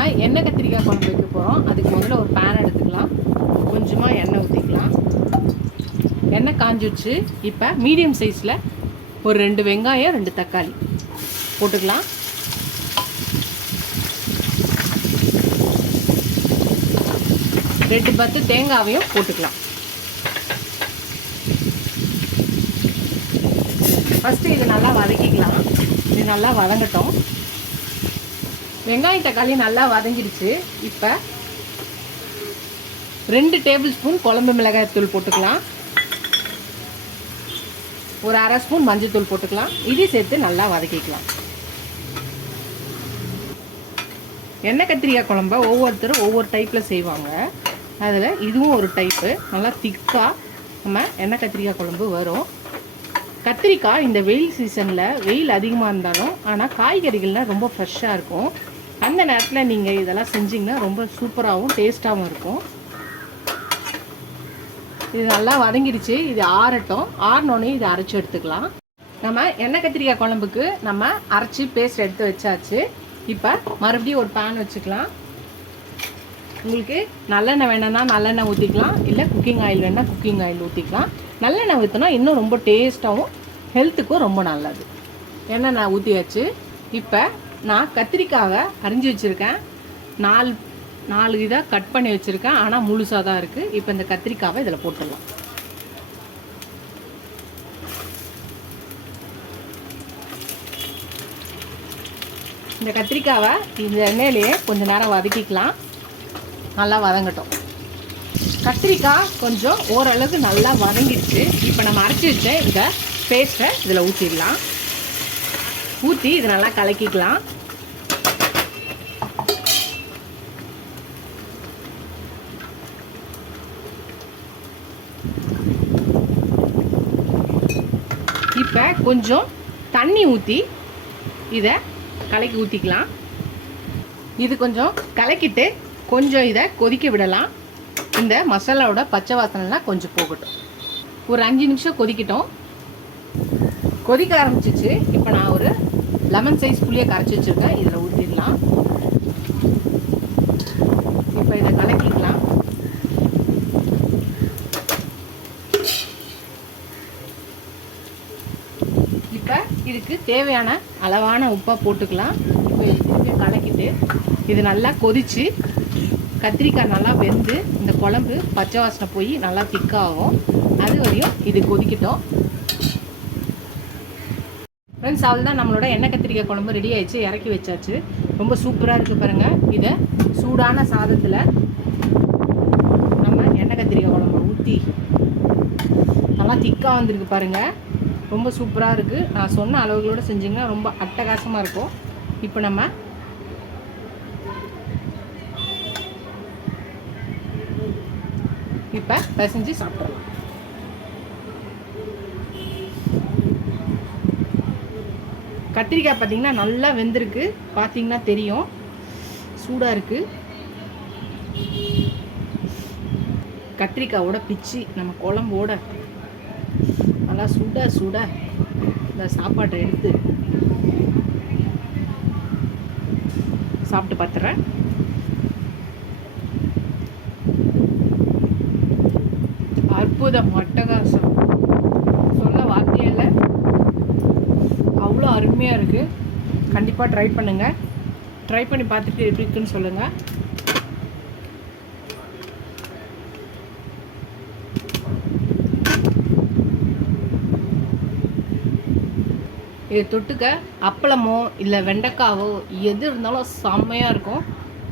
நம்ம எண்ணெய் கத்திரிக்காய் குழம்பு வைக்க போகிறோம். அதுக்கு முதல்ல ஒரு பேன் எடுத்துக்கலாம். கொஞ்சமாக எண்ணெய் ஊற்றிக்கலாம். எண்ணெய் காஞ்சிடுச்சு. இப்போ மீடியம் சைஸில் ஒரு 2 வெங்காயம் 2 தக்காளி போட்டுக்கலாம். ரெண்டு 10 தேங்காவையும் போட்டுக்கலாம். ஃபஸ்ட்டு இது நல்லா வதக்கிக்கலாம். இது நல்லா வதங்கட்டும். வெங்காயம் தக்காளி நல்லா வதங்கிடுச்சு. இப்போ 2 டேபிள் ஸ்பூன் குழம்பு மிளகாய் தூள் போட்டுக்கலாம். ஒரு 1/2 ஸ்பூன் மஞ்சள் தூள் போட்டுக்கலாம். இதையும் சேர்த்து நல்லா வதக்கிக்கலாம். எண்ணெய் கத்திரிக்காய் குழம்ப ஒவ்வொருத்தரும் ஒவ்வொரு டைப்பில் செய்வாங்க. அதில் இதுவும் ஒரு டைப்பு. நல்லா திக்காக நம்ம எண்ணெய் கத்திரிக்காய் குழம்பு வரும். கத்திரிக்காய் இந்த வெயில் சீசனில் வெயில் அதிகமாக இருந்தாலும் ஆனால் காய்கறிகள்லாம் ரொம்ப ஃப்ரெஷ்ஷாக இருக்கும். அந்த நேரத்தில் நீங்கள் இதெல்லாம் செஞ்சிங்கன்னா ரொம்ப சூப்பராகவும் டேஸ்ட்டாகவும் இருக்கும். இது நல்லா வதங்கிடுச்சு. இது ஆறட்டும். ஆறினோடனே இதை அரைச்சி எடுத்துக்கலாம். நம்ம எண்ணெய் கத்திரிக்காய் குழம்புக்கு நம்ம அரைச்சி பேஸ்ட் எடுத்து வச்சாச்சு. இப்போ மறுபடியும் ஒரு பேன் வச்சுக்கலாம். உங்களுக்கு நல்லெண்ணெய் வேணும்னா நல்லெண்ணெய் ஊற்றிக்கலாம். இல்லை குக்கிங் ஆயில் வேணால் குக்கிங் ஆயில் ஊற்றிக்கலாம். நல்லெண்ணெய் ஊற்றினா இன்னும் ரொம்ப டேஸ்ட்டாகவும் ஹெல்த்துக்கும் ரொம்ப நல்லது. எண்ணெய் ஊற்றியாச்சு. இப்போ நான் கத்திரிக்காவை அரிஞ்சு வச்சுருக்கேன். 4 இதாக கட் பண்ணி வச்சுருக்கேன். ஆனால் முழுசாக தான் இருக்குது. இப்போ இந்த கத்திரிக்காவை இதில் போட்டுடலாம். இந்த கத்திரிக்காவை இந்த எண்ணெயிலேயே கொஞ்சம் நேரம் வதக்கிக்கலாம். நல்லா வதங்கட்டும். கத்திரிக்காய் கொஞ்சம் ஓரளவுக்கு நல்லா வதங்கிடுச்சு. இப்போ நம்ம அரைச்சி வச்ச இந்த பேஸ்ட்டை இதில் ஊற்றிடலாம். ஊற்றி இதை நல்லா கலக்கிக்கலாம். இப்போ கொஞ்சம் தண்ணி ஊற்றி இதை கலக்கி ஊற்றிக்கலாம். இது கொஞ்சம் கலக்கிட்டு கொஞ்சம் இதை கொதிக்க விடலாம். இந்த மசாலாவோட பச்சை வாசனைலாம் கொஞ்சம் போகட்டும். ஒரு 5 நிமிஷம் கொதிக்கட்டும். கொதிக்க ஆரம்பிச்சிச்சு. இப்போ நான் ஒரு லெமன் சைஸ் புளியை கரைச்சி வச்சுருக்கேன். இதில் ஊற்றிடலாம். இப்போ இதை கலக்கிக்கலாம். இப்போ இதுக்கு தேவையான அளவான உப்பை போட்டுக்கலாம். இப்போ இதுக்கு கலக்கிட்டு இது நல்லா கொதித்து கத்திரிக்காய் நல்லா வெந்து இந்த குழம்பு பச்சை வாசனை போய் நல்லா திக்காகும். அது வரையும் இது கொதிக்கட்டும். ஃப்ரெண்ட்ஸ், அவ்வளோதான் நம்மளோட எண்ணெய் கத்திரிக்காய் குழம்பு ரெடி ஆயிடுச்சு. இறக்கி வச்சாச்சு. ரொம்ப சூப்பராக இருக்குது பாருங்கள். இதை சூடான சாதத்தில் நம்ம எண்ணெய் கத்திரிக்காய் குழம்பு ஊற்றி நல்லா திக்காக வந்திருக்கு பாருங்கள். ரொம்ப சூப்பராக இருக்குது. நான் சொன்ன அளவுகளோடு செஞ்சிங்கன்னா ரொம்ப அட்டகாசமாக இருக்கும். இப்போ நம்ம இப்போ பிசைஞ்சு சாப்பிடலாம். கத்திரிக்காய் பார்த்தீங்கன்னா நல்லா வெந்திருக்கு. பார்த்தீங்கன்னா தெரியும், சூடாக இருக்குது. கத்திரிக்காயோட பிச்சு நம்ம குழம்போட நல்லா சுட இந்த சாப்பாட்டை எடுத்து சாப்பிட்டு பார்த்துறேன். அற்புதம், அட்டகாசம், சொல்ல வார்த்தையே இல்லை. அவ்வளோ அருமையாக இருக்குது. கண்டிப்பாக ட்ரை பண்ணுங்கள். ட்ரை பண்ணி பார்த்துட்டு எப்படி இருக்குன்னு சொல்லுங்கள். இது தொட்டுக்க அப்பளமோ இல்லை வெண்டைக்காவோ எது இருந்தாலும் செம்மையாக இருக்கும்.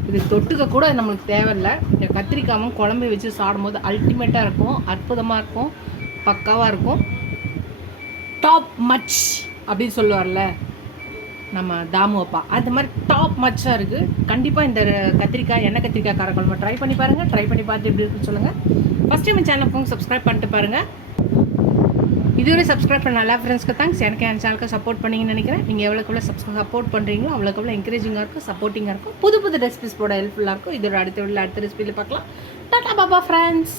இது தொட்டுக்க கூட நம்மளுக்கு தேவையில்லை. இந்த கத்திரிக்காயும் குழம்பு வச்சு சாப்பிடும்போது அல்டிமேட்டாக இருக்கும். அற்புதமாக இருக்கும். பக்காவாக இருக்கும். டாப் மச் அப்படின்னு சொல்லுவார்ல நம்ம தாமு அப்பா, அது மாதிரி டாப் மச்சாக இருக்குது. கண்டிப்பாக இந்த கத்திரிக்காய் எண்ணெய் கத்திரிக்காய் காரக்குழம்பு ட்ரை பண்ணி பாருங்கள். ட்ரை பண்ணி பார்த்து எப்படி இருக்குன்னு சொல்லுங்கள். ஃபஸ்ட் டைம் சேனலுக்கு சப்ஸ்கிரைப் பண்ணிட்டு பாருங்கள். இதுவரை சப்ஸ்கிரைப் பண்ண எல்லா ஃப்ரெண்ட்ஸ்க்கு தேங்க்ஸ். எனக்கு என் சேனலுக்கு சப்போர்ட் பண்ணிங்கன்னு நினைக்கிறேன். நீங்கள் எவ்வளோக்கு சப்போர்ட் பண்ணுறீங்களோ அவ்வளோக்கு என்கரேஜிங்காக இருக்கும், சப்போர்ட்டிங்காக இருக்கும். புது ரெசிபிஸ் போட ஹெல்ப்ஃபுல்லாக இருக்கும். இதோட அடுத்த ரெசிபியில் பார்க்கலாம். டாடா பாபா ஃப்ரெண்ட்ஸ்.